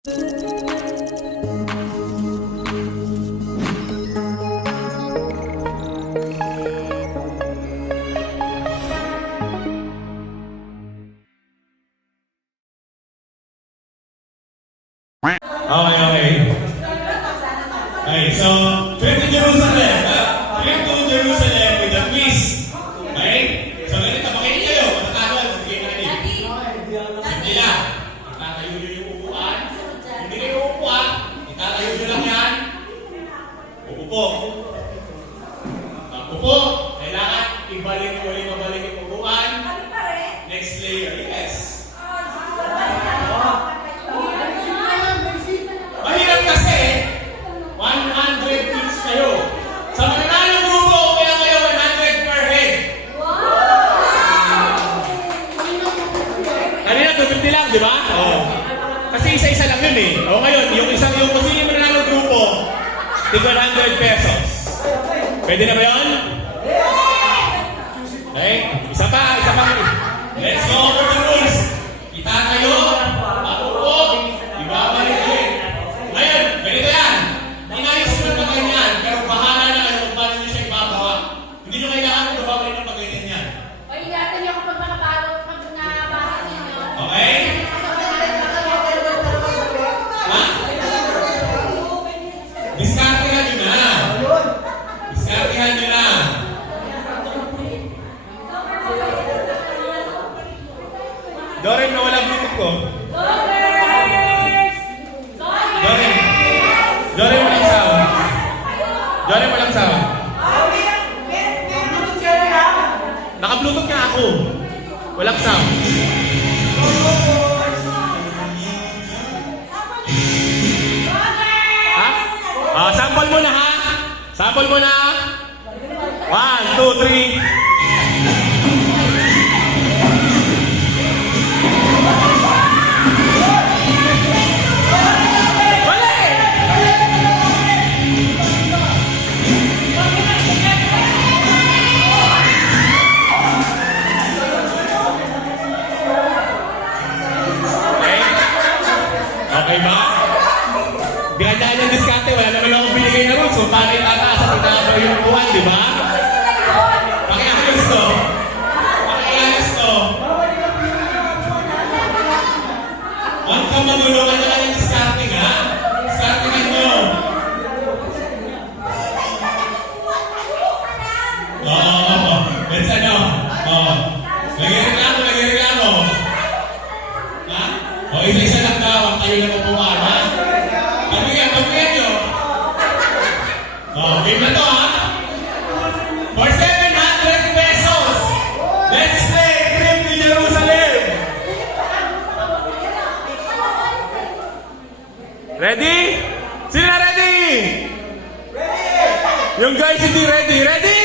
Okay. Okay, so, trip to Jerusalem. Trip to Jerusalem with a quiz. Okay? So, ganito, makinig kayo. Matatawag, sige na kayo. Sige lang. Itatayo nyo yung upuan. Hindi kayo upuan. Itatayo nyo lang yan. Upo. Upo. Kailangan ibalik yung upuan. Next layer. Yes. Mahirap kasi, 100 kids kayo. Sa mananalong grupo, kaya kayo 100 per head. Kanina, 250 lang, di ba? Oo. Kasi isa-isa lang yun eh. O ngayon, yung kung sino yung mananalong grupo, tig 100 pesos. Pwede na ba yun? Okay, isa pa. Let's go over the rules. Kita kayo, matupo, ibabalik kayo. Ngayon, ganito yan. Inayos ko na ganyan, pero bahala na kayo kung paano nyo siya ibabawa. Hindi nyo kailangan kung babalik na pag-ganyan yan. O, ingatan nyo kapag makapalo, pag nabasa ninyo. Okay? Ha? Diskartehan nyo na. Diskartehan nyo na. Doren, nawala bluetooth ko. Doren, walang sound. Doren, walang sound. Naka-bluetooth nga ako. Walang sound. Ha? Sample mo na ha? Sample mo na. 1, 2, 3. Okay ba? Gandaan yung diskarte, wala naman akong binigay na rules. So, paano itataas at itataas yung buwan, di ba? Pakiayos to. Huwag kang magulungan na lang yung diskarte, ha? Diskarte ka nyo. Oo. Let's ano? Oo. Nagreklamo. Ha? O, isa-isa lang daw. Ang tayo lang upuan, ha? Pagbigan nyo. Game na to, ha? For 700 pesos, let's play Trip to Jerusalem. Ready? Sino na ready? Ready! Yung guys hindi ready. Ready?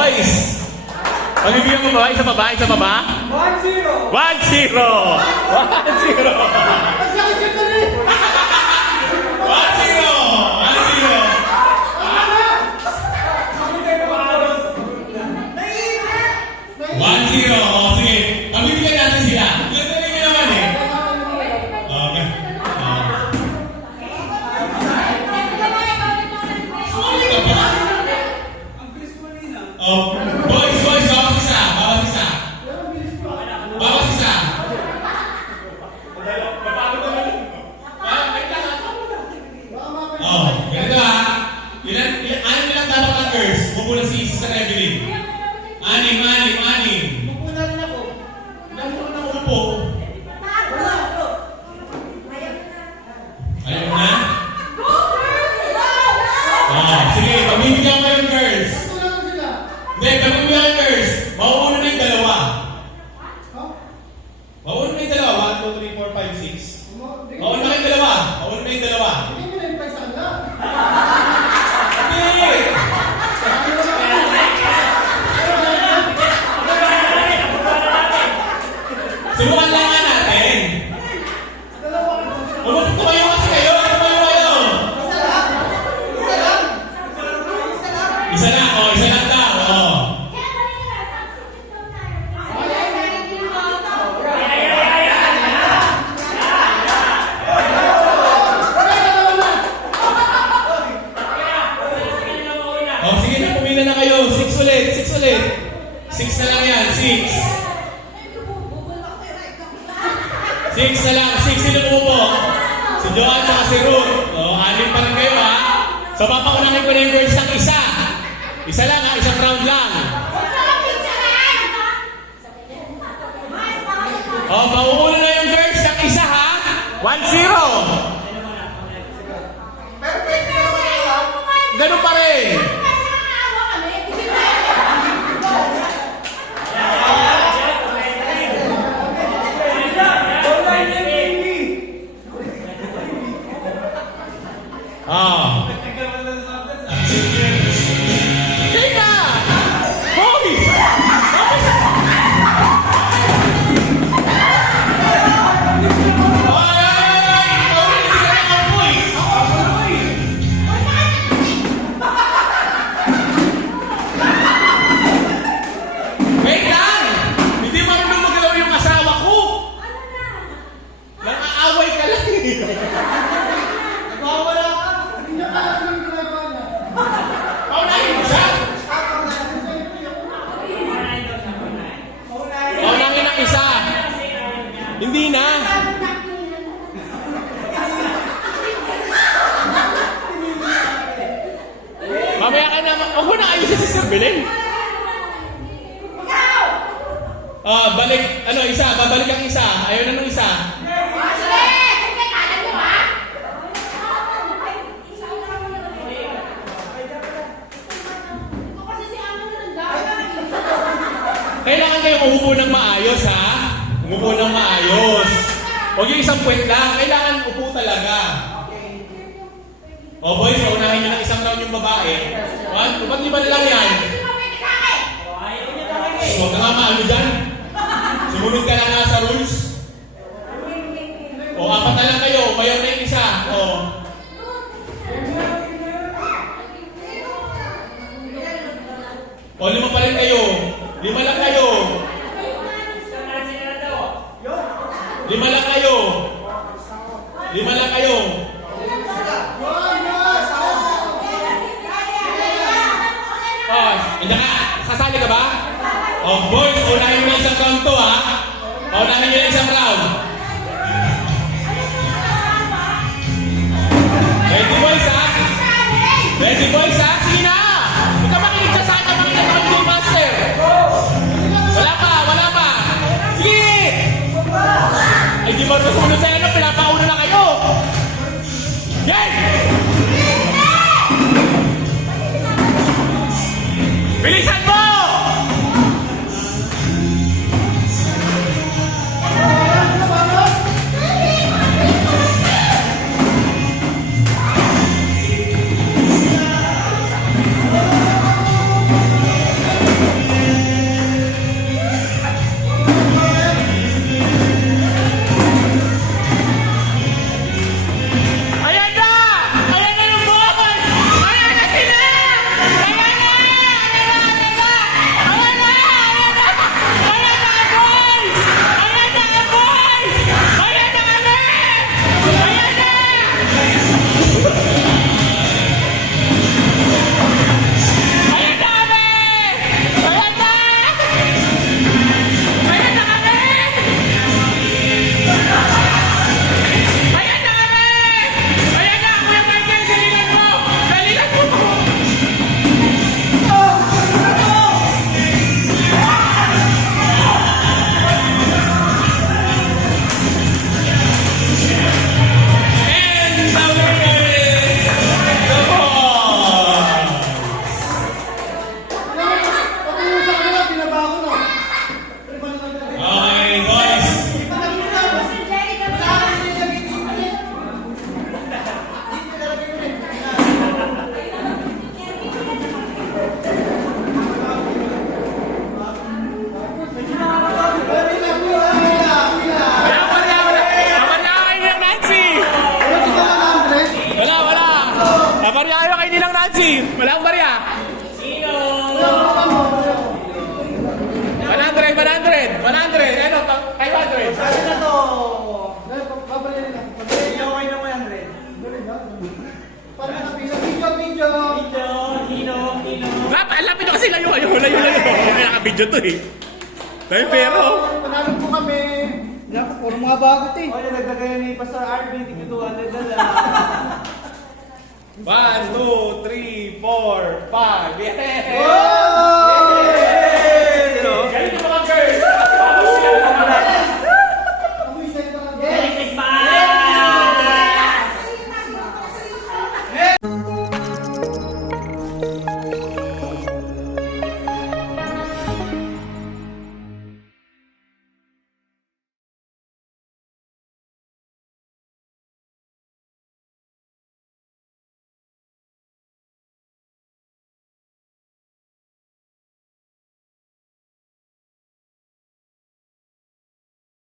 Boys! Pagbibigyan mo ba? Isa pa ba? Isa pa ba? 1-0. 1-0! 1-0! 1-0! O, sige. Pagbibigyan natin sila. Ganda rin nyo naman eh. Okay. Oh, boys, bawas isa. Bawas isa. Bawas isa. Oh, ganito ha. Anim na lang dapat ang girls. Mumula si sa Evelyn. Anim. Upo. Ayaw mo na? Oh, sige, pamibigyan ko yung girls. Hindi, pamibigyan ko yung girls. Mauuna na yung dalawa. Mauuna na yung dalawa. 1, 2, 3, 4, 5, 6. Mauuna na yung dalawa. Hindi! Subukan lang nga natin. Tumayo kasi kayo. Isa lang. Isa lang daw. Oh. Oh, sige na, pumila na kayo. 6 ulit. 6 na lang yan. 6 na lang. 6 sino po? Si Joanne at si Ruth. Oh, 6 pa lang kayo ha. So, papaunahin ko na yung girls ng isa. Isa lang ha. Isang round lang. Oh, mauuna na yung girls ng isa ha. 1-0. Ganun pa rin. Ah. Teka! Hoy! Wait lang! Hindi marunong magalaw yung asawa ko! Nang-aaway ka lang eh! Nagwawala ka. Hindi na kaya ko yung ginagawa niya. Paunahin mo siya! Paunahin ang isa! Hindi na! Mamaya ka na, huwag mo na ayusin si Sir Belen. Balik, babalik ang isa. Ayaw na nung isa. Kailangan kayo umupo ng maayos, ha? Umupo ng maayos. Huwag yung isang puwet lang. Kailangan upo talaga. O boys, paunahin nyo ng isang round yung babae. Ba't di ba na lang yan? Huwag ka nga maalo dyan. Sumunod ka lang nga sa rules. O, 4 na lang kayo. Bayaw na yung isa. O, 5 pa rin kayo. 5 lang kayo. 5 lang kayo. 5 lang kayo. Hindi ka, kasali ka ba? Boys, unahin mo na isang round to ha. Unahin nyo na isang round. Ready boys ha? Ready boys ha? Sige na! Ikaw makinig ka sa akin, makinig ka ng master. Wala pa. Sige! Ay di ba sumunod sa'yo na, pinapauna na kayo. Yan! Bilisan mo! Tayo lang yun. May naka-video to eh. Tayo pero. Panalo po kami. Yan, puro mga bagot eh. O, yung nagdagay ni Pastor RB, tigil 200 na lang. 1, 2, 3, 4, 5. Yeah! Yay!